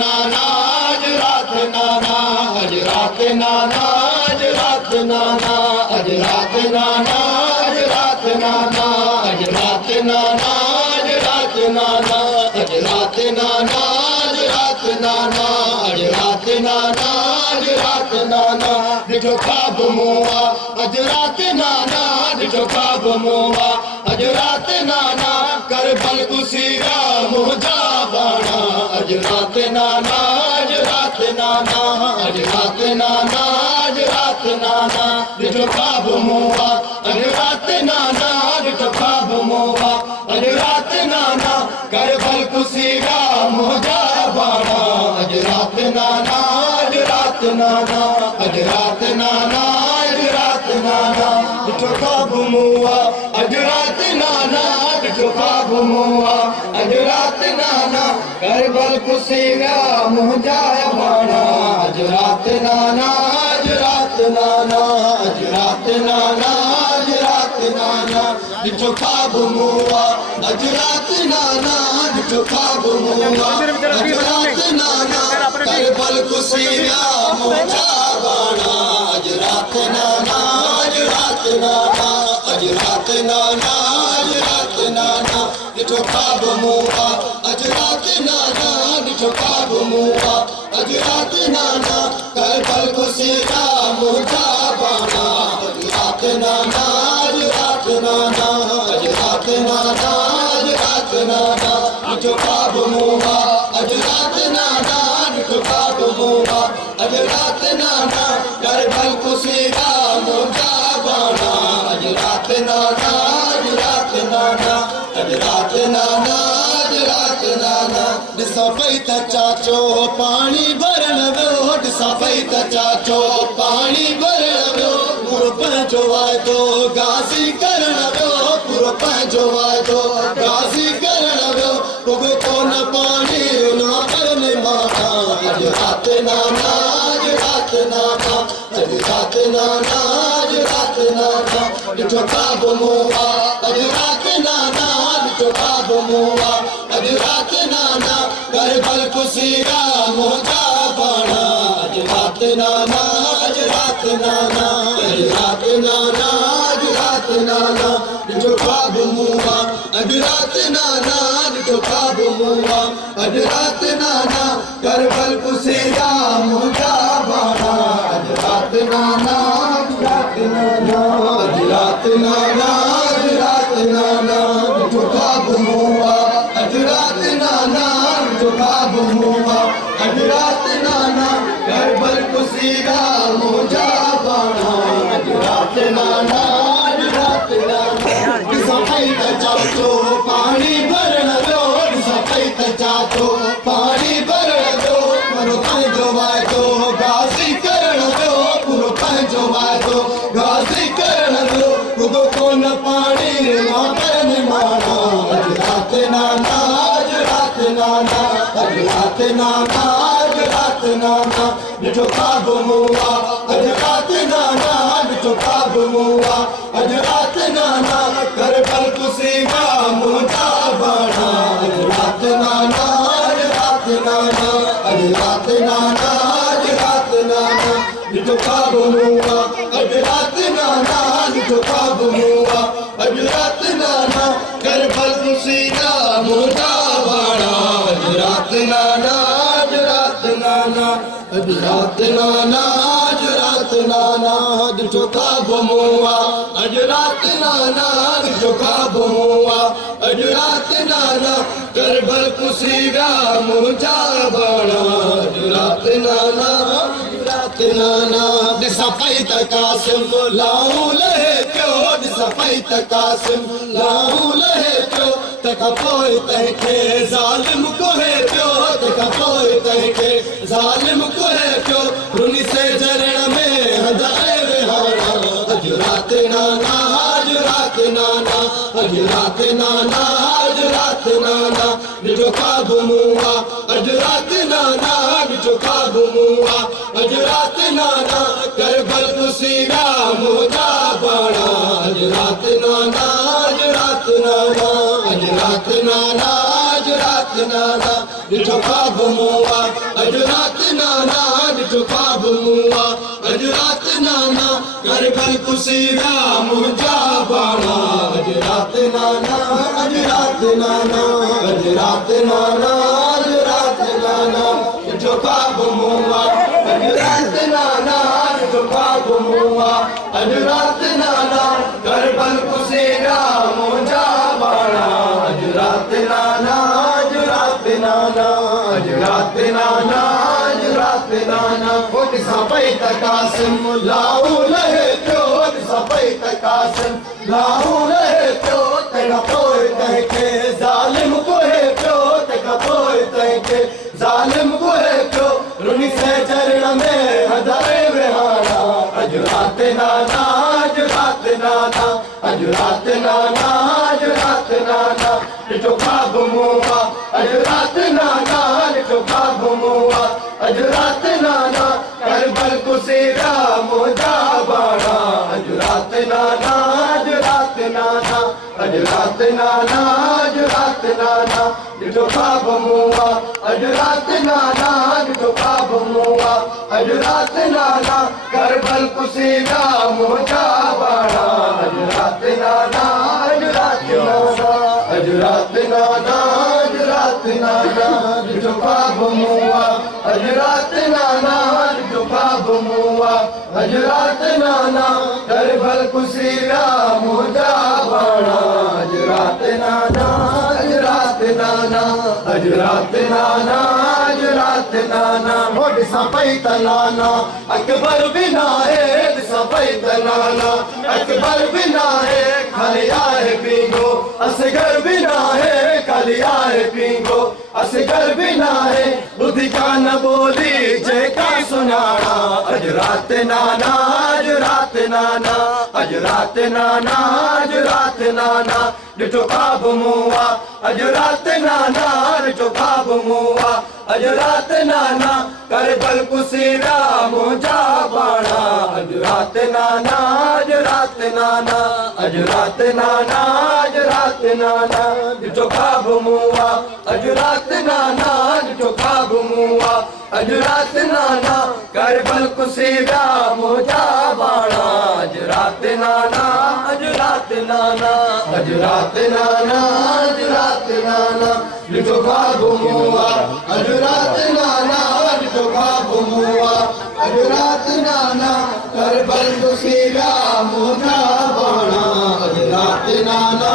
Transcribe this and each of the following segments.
नाना अज रात नाना अज रात नाना अज रात नाना अज रात नाना अज रात नाना अज रात नाना अज रात नाना अज रात नाना अज रात नाना अज रात नाना अज रात नाना डिठो ख्वाब मुआ अज रात नाना डिठो ख्वाब मुआ अज रात नाना करबल कुसीरा मुझा बाणा अज रात नाना अज रात नाना अज रात नाना अज रात नाना डिठो ख्वाब मुआ अज रात नाना डिठो ख्वाब मुआ अज रात नाना करबल कुसीरा मुझा बाणा अज रात नाना अज रात नाना अज रात नाना अज रात नाना डिठो ख्वाब मुआ अज रात नाना डिठो ख्वाब मुआ अज रात नाना करबल कुसीरा मुझा बाणा अज रात नाना अज रात नाना अज रात नाना अज रात नाना डिठो ख्वाब मुआ अज रात नाना डिठो ख्वाब मुआ अज रात नाना करबल कुसीरा मुझा बाणा अज रात नाना अज रात नाना अज रात नाना अज रात नाना डिठो ख्वाब मुआ अज रात नाना डिठो ख्वाब मुआ अज रात नाना करबल कुसीरा मुझा बाणा अज रात नाना अज रात नाना अज रात नाना अज रात नाना डिठो ख्वाब मुआ अज रात नाना डिठो ख्वाब मुआ अज रात नाना करबल कुसीरा मुझा बाणा अज रात नाना अज रात नाना अज रात नाना अज रात नाना ॾिसां पई त चाचो पाणी भरण वियो ॾिसां पई त चाचो पाणी भरण वियो पूरो पंहिंजो वाइदो गाज़ी करण वियो पूरो पंहिंजो वाइदो गाज़ी करण वियो रुॻो कोन पाणी ना करने माना अज रात नाना अज रात नाना अज रात नाना अज रात नाना डिठो ख्वाब मुआ अज रात नाना डिठो ख्वाब मुआ अज रात नाना करबल कुसीरा मुझा बाणा अज रात नाना अज रात नाना अज रात नाना अज रात नाना डिठो ख्वाब मुआ अज रात नाना डिठो ख्वाब मुआ अज रात नाना करबल कुसीरा मुझा बाणा अज रात नाना अज रात नाना अज रात नाना अज रात नाना डिठो ख्वाब मुआ अज रात नाना डिठो ख्वाब मुआ अज रात नाना करबल कुसीरा मुझा बाणा अज रात नाना अज रात नाना ॾिसां पई त चाचो पाणी भरण वियो ॾिसां पई त चाचो पाणी भरण वियो पूरो पंहिंजो वाइदो गाज़ी करण वियो पूरो पंहिंजो वाइदो गाज़ी करण वियो रुॻो कोन पाणी ना करने माना अज रात नाना अज रात नाना अज रात नाना अज रात नाना डिठो ख्वाब मुआ अज रात नाना डिठो ख्वाब मुआ अज रात नाना करबल कुसीरा मुझा बाणा अज रात नाना अज रात नाना अज रात नाना अज रात नाना डिठो ख्वाब मुआ अज रात नाना डिठो ख्वाब मुआ अज रात नाना करबल कुसीरा मुझा बाणा अज रात नाना अज रात नाना अज रात नाना अज रात नाना डिठो ख्वाब मुआ अज रात नाना डिठो ख्वाब मुआ अज रात नाना करबल कुसीरा मुझा बाणा अज रात नाना रात नाना ॾिसां पई त कासिम लाऊं लहे पियो ॾिसां पई त कासिम लाऊं लहे पियो तंहिंखां पोइ तंहिंखे ज़ालिम कोहे पियो तंहिंखां पोइ तंहिंखे ज़ालिम कोहे पियो रुनी से जरण में हंधाए विहाणा अज रात नाना अज रात नाना अज रात नाना अज रात नाना डिठो ख्वाब मुआ अज रात नाना डिठो ख्वाब मुआ अज रात नाना करबल कुसीरा मुझा बाणा अज रात नाना अज रात नाना अज रात नाना अज रात रात नाना ॾिठो ख्वाब मुआ अॼु राति नाना ॾिठो ख्वाब मुआ अॼु राति नाना कर भल कुसीरा मुंहिंजा बाणा अॼु राति नाना अॼु राति नाना अॼु राति नाना अॼु राति नाना ॾिठो ख्वाब मुआ अॼु राति नाना ॾिठो ख्वाब मुआ अॼु राति नाना कर भल कुसीरा मुंहिंजा बाणा अॼु राति नाना अॼु राति नाना अॼु राति नाना अॼु राति नाना ॾिसां पई त कासिम लाहू लहे पियो ॾिसां पई त कासिम लाहू लहे पियो तंहिंखां पोइ कंहिंखे ज़ालिम कोहे पियो तंहिंखां पोइ कंहिंखे ज़ालिम कोहे पियो रुनी से चरण में हदाए विहारा अॼु राति नाना अॼु राति नाना अॼु राति नाना अॼु राति नाना ॾिठो ख्वाब मुआ अॼु राति नाना ॾिठो ख्वाब मुआ अॼु राति नाना कर भल कुसीरा मुंहिंजा बाणा अॼु राति नाना अॼु राति नाना अॼु राति नाना अॼु राति नाना ॾिठो ख्वाब मुआ अॼु राति नाना ॾिठो ख्वाब मुआ अॼु राति नाना कर भल कुसीरा मुंहिंजा बाणा अॼु राति नाना अॼु राति नाना अॼु राति नाना अॼु राति नाना ॾिठो ख्वाब मुआ अॼु राति नाना ॾिठो ख्वाब मुआ अॼु राति नाना कर भल कुसीरा मुंहिंजा बाणा अॼु राति नाना अॼु राति नाना अॼु राति नाना अॼु राति नाना ॾिसां पई त नाना अकबर बि नाहे ॾिसां पई त नाना अकबर बि नाहे ख़ाली आहे पींगो असगर बि नाहे ख़ाली आहे पींगो असगर बि नाहे ॿुधी कान ॿोली जेका सुञाणा अॼु राति नाना अॼु राति नाना अॼु राति नाना अॼु राति नाना ॾिठो ख्वाब मुआ अॼु राति नाना ॾिठो ख्वाब मुआ अॼु राति नाना कर भल कुसीरा मुंहिंजा बाणा अॼु राति नाना अॼु राति नाना अॼु राति नाना अॼु राति नाना ॾिठो ख्वाब मुआ अॼु राति नाना ॾिठो ख्वाब मुआ अॼु राति नाना कर भल कुसीरा मुंहिंजा बाणा अॼु राति नाना अॼु राति नाना अॼु राति नाना अॼु राति नाना ॾिठो ख्वाब मुआ अॼु राति नाना ॾिठो ख्वाब मुआ अॼु राति नाना कर भल कुसीरा मुंहिंजा बाणा अॼु राति नाना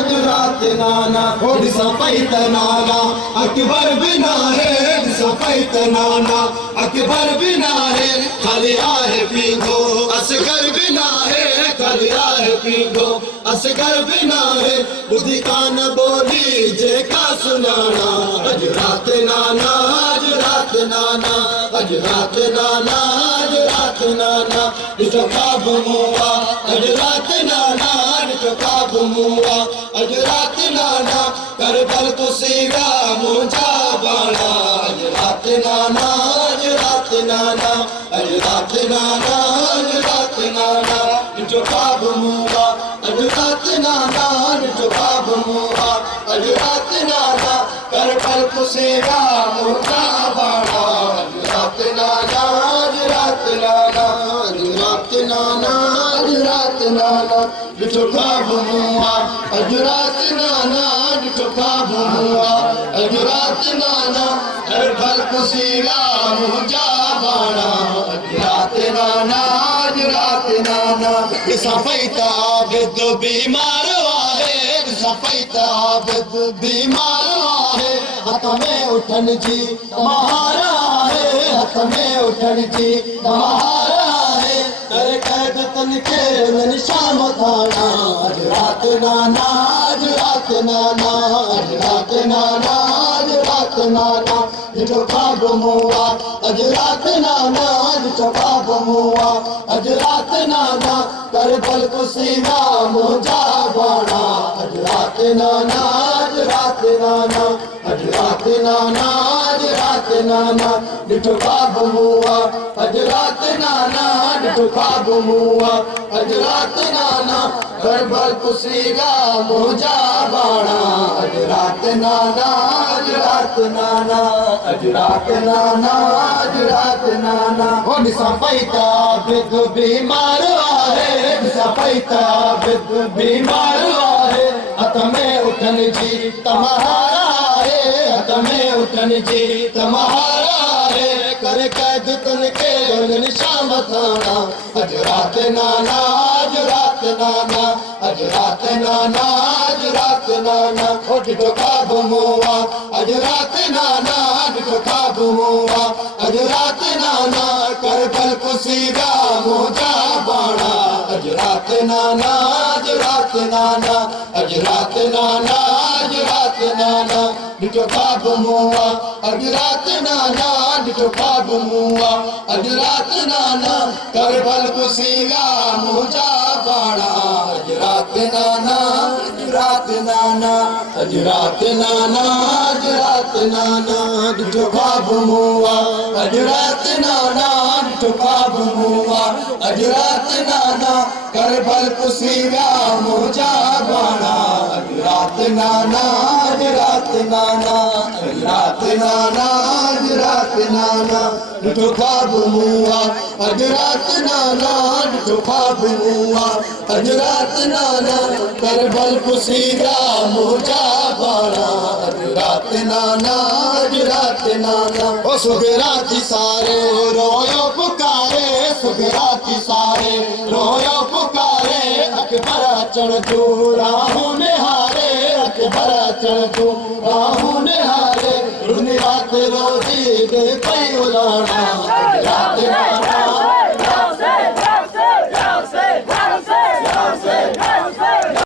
अॼु राति नाना ॾिसां पई त नाना अकबर बि नाहे ॾिसां पई त नाना अकबर बि नाहे ख़ाली आहे पींगो असगर बि नाहे ख़ाली आहे पींगो असगर बि नाहे ॿुधी कान ॿोली जेका सुञाणा अॼु राति नाना अॼु राति नाना अॼु राति नाना अॼु राति नाना ॾिठो ख्वाब मुआ अॼु राति नाना ॾिठो ख्वाब मुआ अॼु राति नाना कर भल कुसीरा मुंहिंजा बाणा अॼु राति नाना अॼु राति नाना अॼु राति नाना अॼु राति नाना ॾिठो ख्वाब मुआ अॼु राति नाना ॾिठो ख्वाब मुआ अॼु राति नाना कर भल कुसीरा मुंहिंजा बाणा अॼु राति नाना अॼु राति नाना अॼु राति नाना अॼु राति नाना ॾिठो ख्वाब मुआ अॼु राति नाना ॾिठो ख्वाब मुआ अॼु राति नाना कर भल कुसीरा मुंहिंजा बाणा अॼु राति नाना अॼु राति नाना ॾिसां पई त आबिद बीमार आहे ॾिसां पई त आबिद बीमार आहे हथ में उठण जी महार आहे हथ में उठण जी महार आहे कर कैदतन खे निशान थाणा अॼु राति नाना अॼु राति नाना अॼु राति नाना अॼु राति नाना ॾिठो ख्वाब मुआ अॼु राति नाना ॾिठो ख्वाब मुआ अॼु राति नाना कर भल कुसीरा मुंहिंजा बाणा अॼु राति नाना अॼु राति नाना अॼु राति नाना अॼु रात नाना ॾिठो ख्वाब मुआ अज रात नाना ॾिठो ख्वाब मुआ अज रात नाना गड़बड़ पुसीगा मुंहिंजा बाणा अज रात नाना अज रात नाना अज रात नाना अज रात नाना हो ॾिसां पई त बिद बीमार आहे ॾिसां पई त बिद बीमार आहे हथ में उठन जी तमहारा आहे हथ में उठन जी तमहारा आहे करे कैद तन के गगन शाम थाना अज रात नाना अज रात नाना अज रात नाना अज रात नाना हो ॾिठो ख्वाब मुआ अज रात नाना ॾिठो ख्वाब मुआ अज रात नाना करबल कुसीगा मुंहिंजा बाणा अज रात नाना अज रात नाना अज रात नाना अज रात नाना ॾिठो ख्वाब मुआ अज रात नाना ॾिठो ख्वाब मुआ अज रात नाना करबल कुसीगा मुंहिंजा बाणा अज रात नाना अज रात नाना अज रात नाना अज रात नाना ॾिठो ख्वाब मुआ अज रात नाना ॾिठो ख्वाब मुआ अज रात नाना करबल कुसीगा मुंहिंजा बाणा अज रात नाना अज रात नाना अज रात नाना अज रात नाना ॾिठो ख्वाब मुआ अज रात नाना ॾिठो ख्वाब मुआ अज रात नाना करबल कुसीगा मुंहिंजा बाणा अज रात नाना अज रात नाना ओ सुगराती सारे रोयो पुकारे सुगराती सारे रोयो पुकारे अकबर अचण तूं राहूं निहारे अकबर अचण तूं राहूं निहारे रुनी रात रोज़ी दे पई उलाणा